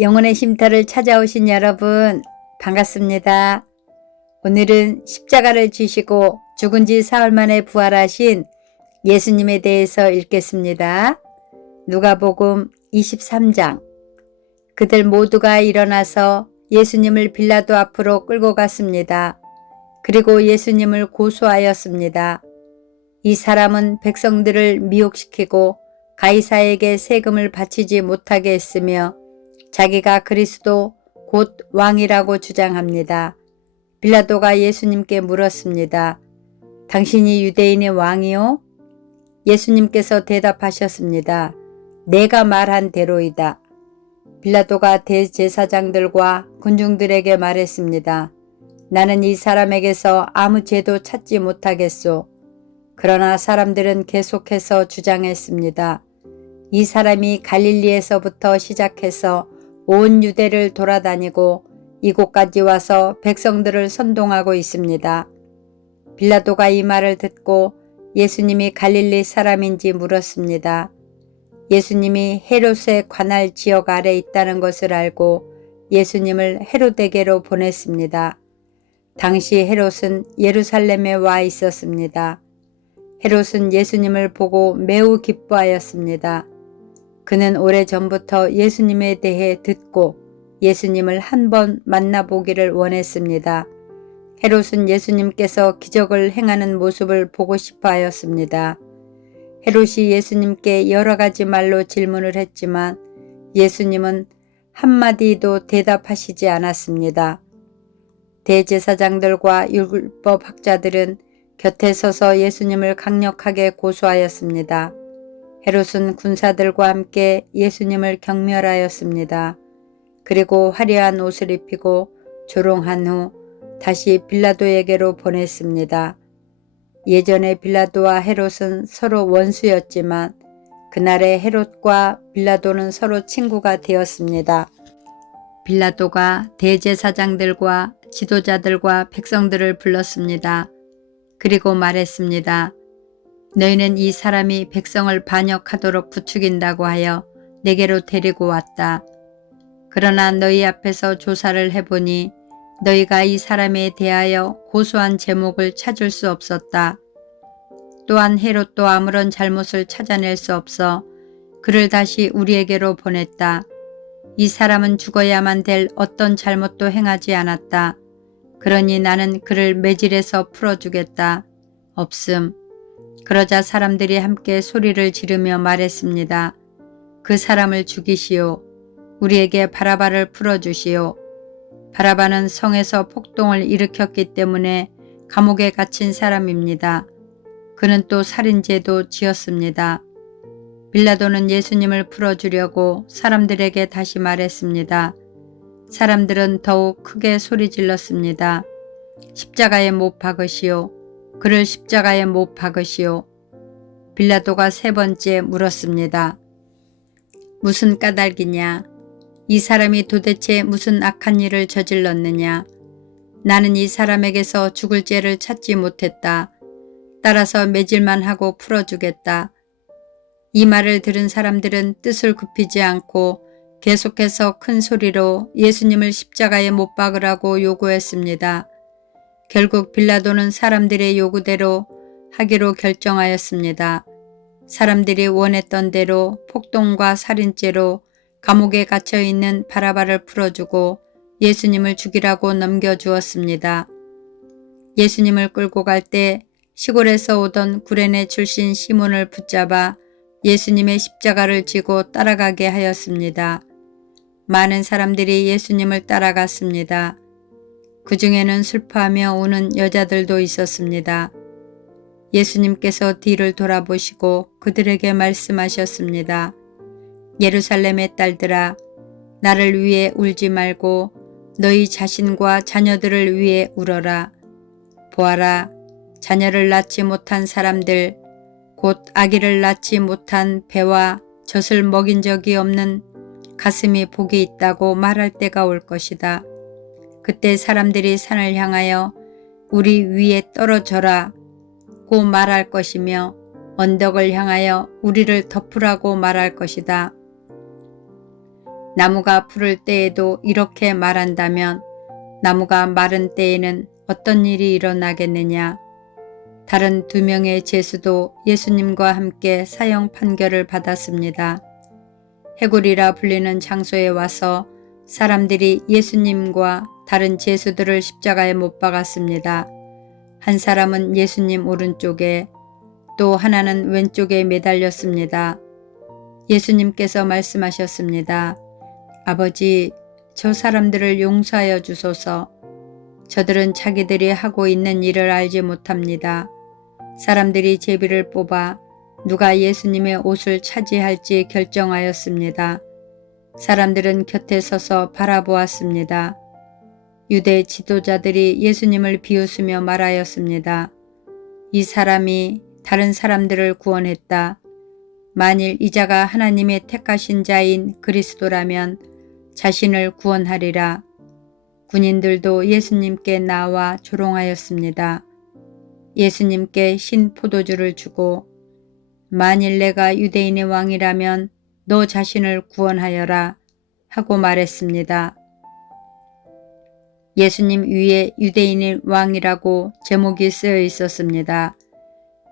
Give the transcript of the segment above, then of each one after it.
영혼의 쉼터를 찾아오신 여러분 반갑습니다. 오늘은 십자가를 지시고 죽은 지 사흘 만에 부활하신 예수님에 대해서 읽겠습니다. 누가복음 23장. 그들 모두가 일어나서 예수님을 빌라도 앞으로 끌고 갔습니다. 그리고 예수님을 고소하였습니다. 이 사람은 백성들을 미혹시키고 가이사에게 세금을 바치지 못하게 했으며 자기가 그리스도 곧 왕이라고 주장합니다. 빌라도가 예수님께 물었습니다. 당신이 유대인의 왕이요? 예수님께서 대답하셨습니다. 내가 말한 대로이다. 빌라도가 대제사장들과 군중들에게 말했습니다. 나는 이 사람에게서 아무 죄도 찾지 못하겠소. 그러나 사람들은 계속해서 주장했습니다. 이 사람이 갈릴리에서부터 시작해서 온 유대를 돌아다니고 이곳까지 와서 백성들을 선동하고 있습니다. 빌라도가 이 말을 듣고 예수님이 갈릴리 사람인지 물었습니다. 예수님이 헤롯의 관할 지역 아래 있다는 것을 알고 예수님을 헤롯에게로 보냈습니다. 당시 헤롯은 예루살렘에 와 있었습니다. 헤롯은 예수님을 보고 매우 기뻐하였습니다. 그는 오래전부터 예수님에 대해 듣고 예수님을 한번 만나보기를 원했습니다. 헤롯은 예수님께서 기적을 행하는 모습을 보고 싶어 하였습니다. 헤롯이 예수님께 여러 가지 말로 질문을 했지만 예수님은 한마디도 대답하시지 않았습니다. 대제사장들과 율법학자들은 곁에 서서 예수님을 강력하게 고소하였습니다. 헤롯은 군사들과 함께 예수님을 경멸하였습니다. 그리고 화려한 옷을 입히고 조롱한 후 다시 빌라도에게로 보냈습니다. 예전에 빌라도와 헤롯은 서로 원수였지만 그날의 헤롯과 빌라도는 서로 친구가 되었습니다. 빌라도가 대제사장들과 지도자들과 백성들을 불렀습니다. 그리고 말했습니다. 너희는 이 사람이 백성을 반역하도록 부추긴다고 하여 내게로 데리고 왔다. 그러나 너희 앞에서 조사를 해보니 너희가 이 사람에 대하여 고소한 제목을 찾을 수 없었다. 또한 헤롯도 아무런 잘못을 찾아낼 수 없어 그를 다시 우리에게로 보냈다. 이 사람은 죽어야만 될 어떤 잘못도 행하지 않았다. 그러니 나는 그를 매질해서 풀어주겠다. 없음. 그러자 사람들이 함께 소리를 지르며 말했습니다. 그 사람을 죽이시오. 우리에게 바라바를 풀어주시오. 바라바는 성에서 폭동을 일으켰기 때문에 감옥에 갇힌 사람입니다. 그는 또 살인죄도 지었습니다. 빌라도는 예수님을 풀어주려고 사람들에게 다시 말했습니다. 사람들은 더욱 크게 소리 질렀습니다. 십자가에 못 박으시오. 그를 십자가에 못 박으시오. 빌라도가 세 번째 물었습니다. 무슨 까닭이냐? 이 사람이 도대체 무슨 악한 일을 저질렀느냐? 나는 이 사람에게서 죽을 죄를 찾지 못했다. 따라서 매질만 하고 풀어주겠다. 이 말을 들은 사람들은 뜻을 굽히지 않고 계속해서 큰 소리로 예수님을 십자가에 못 박으라고 요구했습니다. 결국 빌라도는 사람들의 요구대로 하기로 결정하였습니다. 사람들이 원했던 대로 폭동과 살인죄로 감옥에 갇혀있는 바라바를 풀어주고 예수님을 죽이라고 넘겨주었습니다. 예수님을 끌고 갈 때 시골에서 오던 구레네 출신 시몬을 붙잡아 예수님의 십자가를 지고 따라가게 하였습니다. 많은 사람들이 예수님을 따라갔습니다. 그 중에는 슬퍼하며 우는 여자들도 있었습니다. 예수님께서 뒤를 돌아보시고 그들에게 말씀하셨습니다. 예루살렘의 딸들아, 나를 위해 울지 말고 너희 자신과 자녀들을 위해 울어라. 보아라, 자녀를 낳지 못한 사람들, 곧 아기를 낳지 못한 배와 젖을 먹인 적이 없는 가슴이 복이 있다고 말할 때가 올 것이다. 그때 사람들이 산을 향하여 우리 위에 떨어져라 고 말할 것이며 언덕을 향하여 우리를 덮으라고 말할 것이다. 나무가 푸를 때에도 이렇게 말한다면 나무가 마른 때에는 어떤 일이 일어나겠느냐. 다른 2명의 제수도 예수님과 함께 사형 판결을 받았습니다. 해골이라 불리는 장소에 와서 사람들이 예수님과 다른 제수들을 십자가에 못 박았습니다. 한 사람은 예수님 오른쪽에, 또 하나는 왼쪽에 매달렸습니다. 예수님께서 말씀하셨습니다. 아버지, 저 사람들을 용서하여 주소서. 저들은 자기들이 하고 있는 일을 알지 못합니다. 사람들이 제비를 뽑아 누가 예수님의 옷을 차지할지 결정하였습니다. 사람들은 곁에 서서 바라보았습니다. 유대 지도자들이 예수님을 비웃으며 말하였습니다. 이 사람이 다른 사람들을 구원했다. 만일 이 자가 하나님의 택하신 자인 그리스도라면 자신을 구원하리라. 군인들도 예수님께 나와 조롱하였습니다. 예수님께 신 포도주를 주고 만일 내가 유대인의 왕이라면 너 자신을 구원하여라 하고 말했습니다. 예수님 위에 유대인의 왕이라고 제목이 쓰여 있었습니다.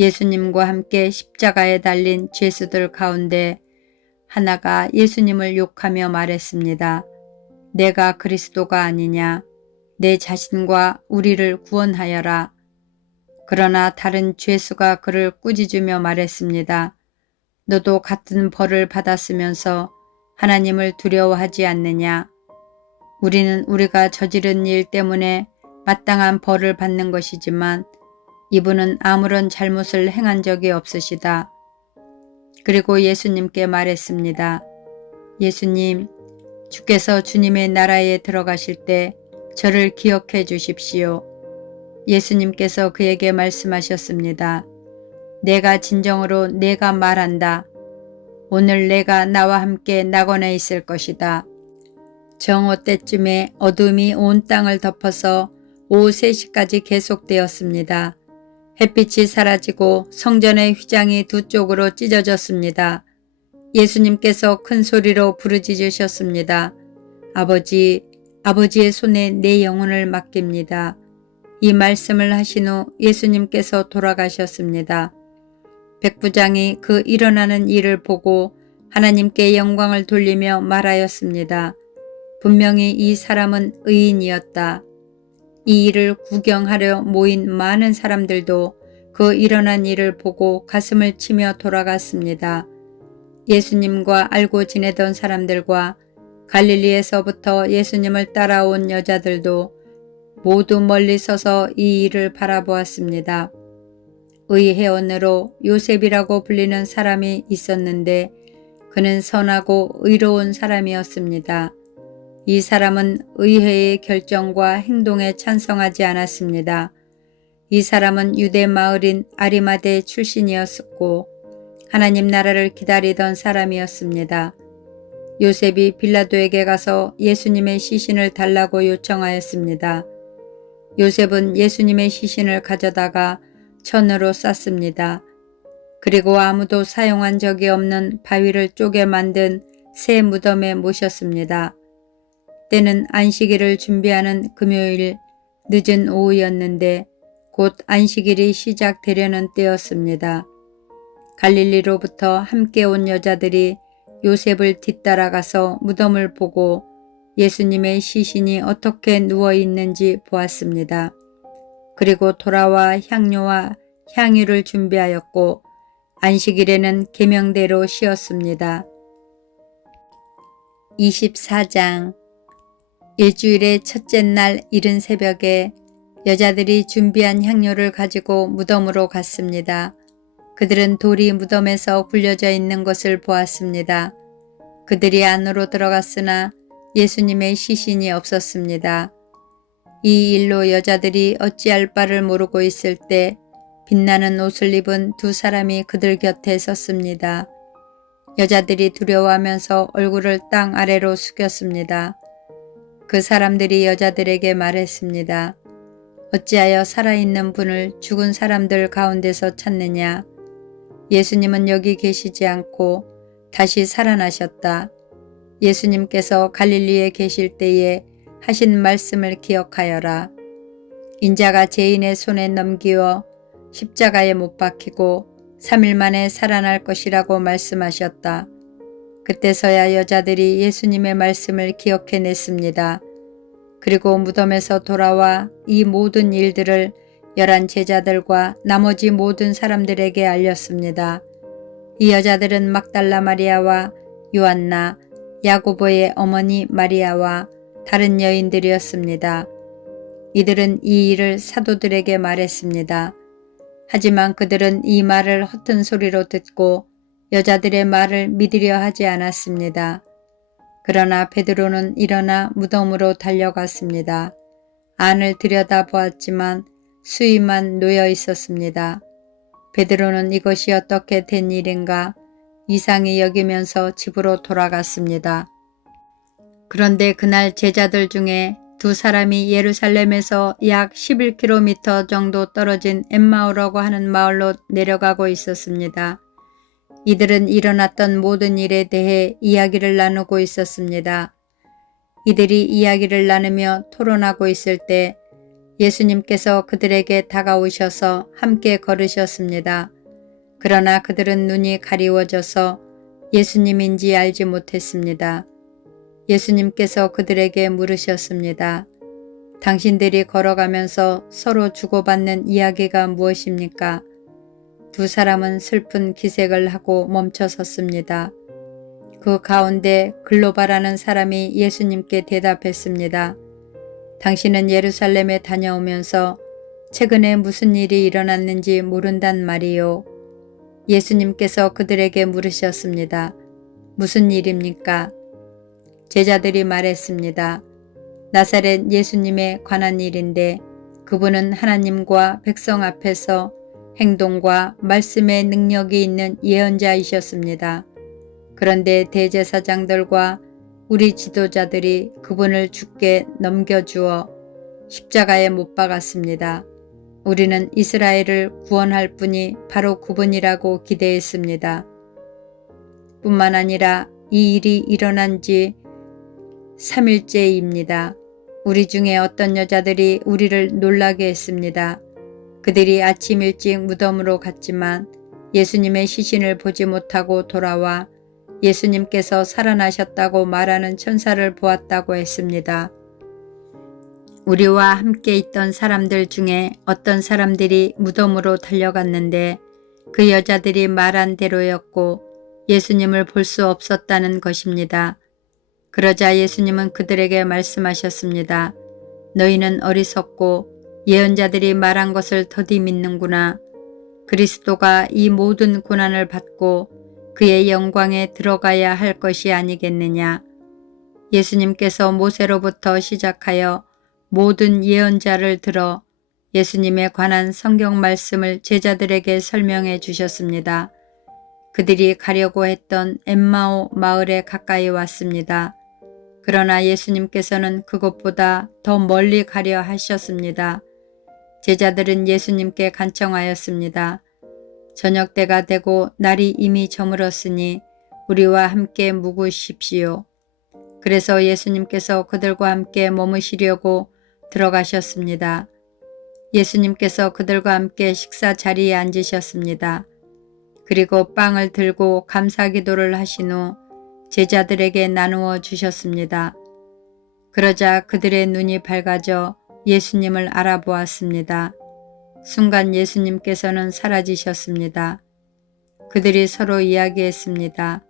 예수님과 함께 십자가에 달린 죄수들 가운데 하나가 예수님을 욕하며 말했습니다. 내가 그리스도가 아니냐. 내 자신과 우리를 구원하여라. 그러나 다른 죄수가 그를 꾸짖으며 말했습니다. 너도 같은 벌을 받았으면서 하나님을 두려워하지 않느냐. 우리는 우리가 저지른 일 때문에 마땅한 벌을 받는 것이지만 이분은 아무런 잘못을 행한 적이 없으시다. 그리고 예수님께 말했습니다. 예수님, 주께서 주님의 나라에 들어가실 때 저를 기억해 주십시오. 예수님께서 그에게 말씀하셨습니다. 내가 진정으로 내가 말한다. 오늘 내가 나와 함께 낙원에 있을 것이다. 정오 때쯤에 어둠이 온 땅을 덮어서 오후 3시까지 계속되었습니다. 햇빛이 사라지고 성전의 휘장이 두 쪽으로 찢어졌습니다. 예수님께서 큰 소리로 부르짖으셨습니다. 아버지, 아버지의 손에 내 영혼을 맡깁니다. 이 말씀을 하신 후 예수님께서 돌아가셨습니다. 백부장이 그 일어나는 일을 보고 하나님께 영광을 돌리며 말하였습니다. 분명히 이 사람은 의인이었다. 이 일을 구경하려 모인 많은 사람들도 그 일어난 일을 보고 가슴을 치며 돌아갔습니다. 예수님과 알고 지내던 사람들과 갈릴리에서부터 예수님을 따라온 여자들도 모두 멀리 서서 이 일을 바라보았습니다. 의회원으로 요셉이라고 불리는 사람이 있었는데 그는 선하고 의로운 사람이었습니다. 이 사람은 의회의 결정과 행동에 찬성하지 않았습니다. 이 사람은 유대 마을인 아리마대 출신이었고 하나님 나라를 기다리던 사람이었습니다. 요셉이 빌라도에게 가서 예수님의 시신을 달라고 요청하였습니다. 요셉은 예수님의 시신을 가져다가 천으로 쌌습니다. 그리고 아무도 사용한 적이 없는 바위를 쪼개 만든 새 무덤에 모셨습니다. 때는 안식일을 준비하는 금요일 늦은 오후였는데 곧 안식일이 시작되려는 때였습니다. 갈릴리로부터 함께 온 여자들이 요셉을 뒤따라가서 무덤을 보고 예수님의 시신이 어떻게 누워 있는지 보았습니다. 그리고 돌아와 향료와 향유를 준비하였고 안식일에는 계명대로 쉬었습니다. 24장 일주일의 첫째 날 이른 새벽에 여자들이 준비한 향료를 가지고 무덤으로 갔습니다. 그들은 돌이 무덤에서 굴려져 있는 것을 보았습니다. 그들이 안으로 들어갔으나 예수님의 시신이 없었습니다. 이 일로 여자들이 어찌할 바를 모르고 있을 때 빛나는 옷을 입은 두 사람이 그들 곁에 섰습니다. 여자들이 두려워하면서 얼굴을 땅 아래로 숙였습니다. 그 사람들이 여자들에게 말했습니다. 어찌하여 살아있는 분을 죽은 사람들 가운데서 찾느냐? 예수님은 여기 계시지 않고 다시 살아나셨다. 예수님께서 갈릴리에 계실 때에 하신 말씀을 기억하여라. 인자가 죄인의 손에 넘기어 십자가에 못 박히고 3일 만에 살아날 것이라고 말씀하셨다. 그때서야 여자들이 예수님의 말씀을 기억해냈습니다. 그리고 무덤에서 돌아와 이 모든 일들을 11 제자들과 나머지 모든 사람들에게 알렸습니다. 이 여자들은 막달라 마리아와 요한나, 야고보의 어머니 마리아와 다른 여인들이었습니다. 이들은 이 일을 사도들에게 말했습니다. 하지만 그들은 이 말을 허튼 소리로 듣고 여자들의 말을 믿으려 하지 않았습니다. 그러나 베드로는 일어나 무덤으로 달려갔습니다. 안을 들여다보았지만 수의만 놓여 있었습니다. 베드로는 이것이 어떻게 된 일인가 이상히 여기면서 집으로 돌아갔습니다. 그런데 그날 제자들 중에 2 사람이 예루살렘에서 약 11km 정도 떨어진 엠마오라고 하는 마을로 내려가고 있었습니다. 이들은 일어났던 모든 일에 대해 이야기를 나누고 있었습니다. 이들이 이야기를 나누며 토론하고 있을 때 예수님께서 그들에게 다가오셔서 함께 걸으셨습니다. 그러나 그들은 눈이 가리워져서 예수님인지 알지 못했습니다. 예수님께서 그들에게 물으셨습니다. 당신들이 걸어가면서 서로 주고받는 이야기가 무엇입니까? 2 사람은 슬픈 기색을 하고 멈춰 섰습니다. 그 가운데 글로바라는 사람이 예수님께 대답했습니다. 당신은 예루살렘에 다녀오면서 최근에 무슨 일이 일어났는지 모른단 말이요. 예수님께서 그들에게 물으셨습니다. 무슨 일입니까? 제자들이 말했습니다. 나사렛 예수님에 관한 일인데 그분은 하나님과 백성 앞에서 행동과 말씀의 능력이 있는 예언자이셨습니다. 그런데 대제사장들과 우리 지도자들이 그분을 죽게 넘겨주어 십자가에 못 박았습니다. 우리는 이스라엘을 구원할 분이 바로 그분이라고 기대했습니다. 뿐만 아니라 이 일이 일어난 지 3일째입니다. 우리 중에 어떤 여자들이 우리를 놀라게 했습니다. 그들이 아침 일찍 무덤으로 갔지만 예수님의 시신을 보지 못하고 돌아와 예수님께서 살아나셨다고 말하는 천사를 보았다고 했습니다. 우리와 함께 있던 사람들 중에 어떤 사람들이 무덤으로 달려갔는데 그 여자들이 말한 대로였고 예수님을 볼 수 없었다는 것입니다. 그러자 예수님은 그들에게 말씀하셨습니다. 너희는 어리석고 예언자들이 말한 것을 더디 믿는구나. 그리스도가 이 모든 고난을 받고 그의 영광에 들어가야 할 것이 아니겠느냐. 예수님께서 모세로부터 시작하여 모든 예언자를 들어 예수님에 관한 성경 말씀을 제자들에게 설명해 주셨습니다. 그들이 가려고 했던 엠마오 마을에 가까이 왔습니다. 그러나 예수님께서는 그것보다 더 멀리 가려 하셨습니다. 제자들은 예수님께 간청하였습니다. 저녁 때가 되고 날이 이미 저물었으니 우리와 함께 묵으십시오. 그래서 예수님께서 그들과 함께 머무시려고 들어가셨습니다. 예수님께서 그들과 함께 식사 자리에 앉으셨습니다. 그리고 빵을 들고 감사기도를 하신 후 제자들에게 나누어 주셨습니다. 그러자 그들의 눈이 밝아져 예수님을 알아보았습니다. 순간 예수님께서는 사라지셨습니다. 그들이 서로 이야기했습니다.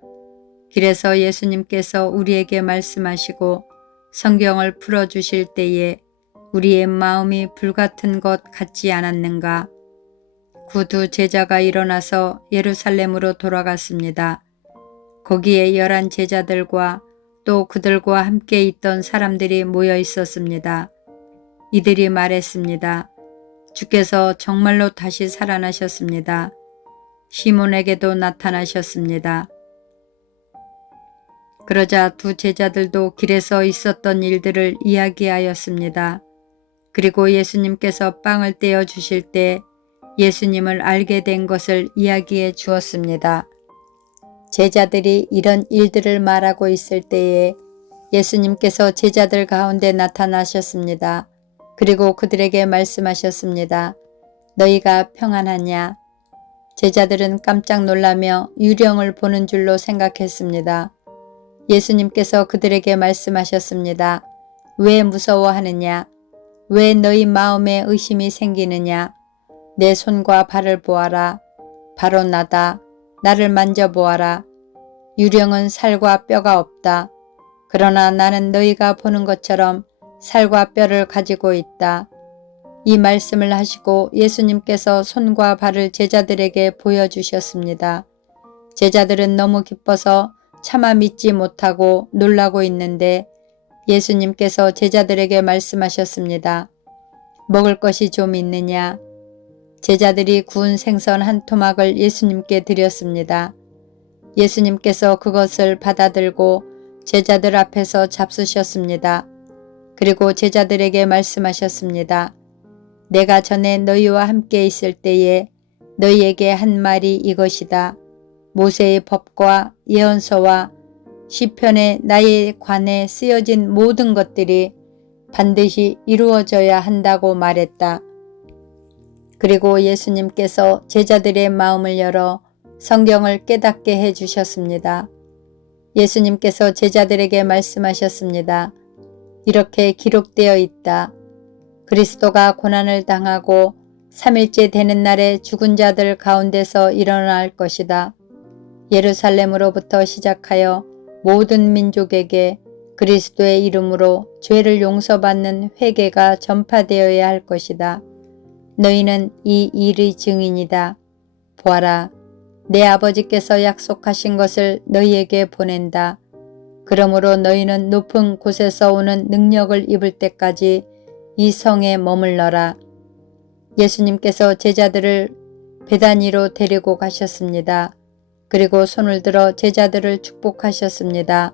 길에서 예수님께서 우리에게 말씀하시고 성경을 풀어주실 때에 우리의 마음이 불같은 것 같지 않았는가? 그 2 제자가 일어나서 예루살렘으로 돌아갔습니다. 거기에 11 제자들과 또 그들과 함께 있던 사람들이 모여 있었습니다. 이들이 말했습니다. 주께서 정말로 다시 살아나셨습니다. 시몬에게도 나타나셨습니다. 그러자 2 제자들도 길에서 있었던 일들을 이야기하였습니다. 그리고 예수님께서 빵을 떼어 주실 때 예수님을 알게 된 것을 이야기해 주었습니다. 제자들이 이런 일들을 말하고 있을 때에 예수님께서 제자들 가운데 나타나셨습니다. 그리고 그들에게 말씀하셨습니다. 너희가 평안하냐? 제자들은 깜짝 놀라며 유령을 보는 줄로 생각했습니다. 예수님께서 그들에게 말씀하셨습니다. 왜 무서워하느냐? 왜 너희 마음에 의심이 생기느냐? 내 손과 발을 보아라. 바로 나다. 나를 만져보아라. 유령은 살과 뼈가 없다. 그러나 나는 너희가 보는 것처럼 살과 뼈를 가지고 있다. 이 말씀을 하시고 예수님께서 손과 발을 제자들에게 보여주셨습니다. 제자들은 너무 기뻐서 차마 믿지 못하고 놀라고 있는데 예수님께서 제자들에게 말씀하셨습니다. 먹을 것이 좀 있느냐? 제자들이 구운 생선 한 토막을 예수님께 드렸습니다. 예수님께서 그것을 받아들고 제자들 앞에서 잡수셨습니다. 그리고 제자들에게 말씀하셨습니다. 내가 전에 너희와 함께 있을 때에 너희에게 한 말이 이것이다. 모세의 법과 예언서와 시편에 나에 관해 쓰여진 모든 것들이 반드시 이루어져야 한다고 말했다. 그리고 예수님께서 제자들의 마음을 열어 성경을 깨닫게 해주셨습니다. 예수님께서 제자들에게 말씀하셨습니다. 이렇게 기록되어 있다. 그리스도가 고난을 당하고 3일째 되는 날에 죽은 자들 가운데서 일어날 것이다. 예루살렘으로부터 시작하여 모든 민족에게 그리스도의 이름으로 죄를 용서받는 회개가 전파되어야 할 것이다. 너희는 이 일의 증인이다. 보아라, 내 아버지께서 약속하신 것을 너희에게 보낸다. 그러므로 너희는 높은 곳에서 오는 능력을 입을 때까지 이 성에 머물러라. 예수님께서 제자들을 베다니로 데리고 가셨습니다. 그리고 손을 들어 제자들을 축복하셨습니다.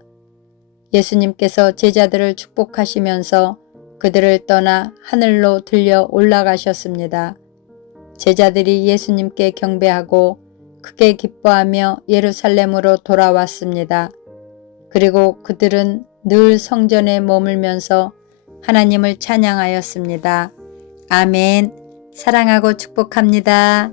예수님께서 제자들을 축복하시면서 그들을 떠나 하늘로 들려 올라가셨습니다. 제자들이 예수님께 경배하고 크게 기뻐하며 예루살렘으로 돌아왔습니다. 그리고 그들은 늘 성전에 머물면서 하나님을 찬양하였습니다. 아멘. 사랑하고 축복합니다.